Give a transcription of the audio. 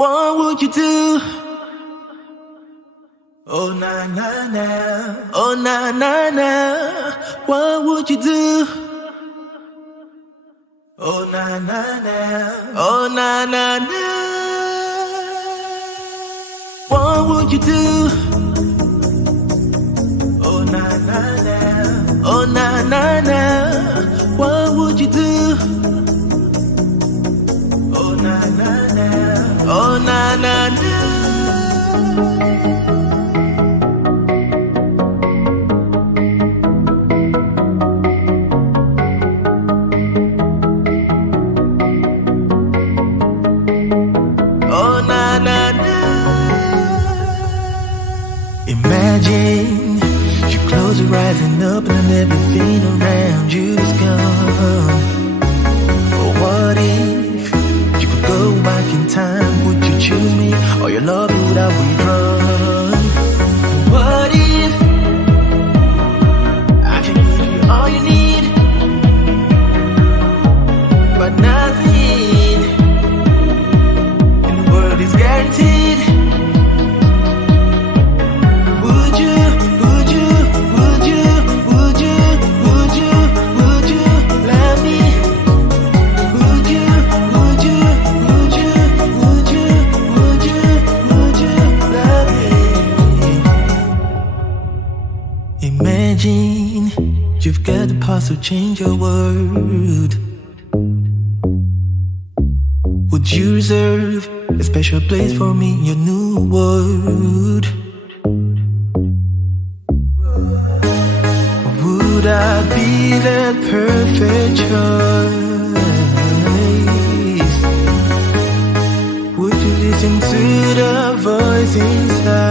What would you do? Oh na na na, oh na na na. What would you do? Oh na na na, oh na na na. What would you do? Oh na na na, oh na na na. What would you do? Oh na na na, oh na na na. Oh na na na. Imagine you close your eyes and open and everything around you is gone. Or what if you could go back in time? Would you choose me or your love would I withdrawn? What if I can give you all you need, but nothing in the world is guaranteed? Would you, would you, would you, would you, would you, would you love me? Would you, would you, would you, would you, would you, would you love me? Imagine you've got the power to change your world. Would you reserve a special place for me in your new world? Would I be that perfect choice? Would you listen to the voice inside?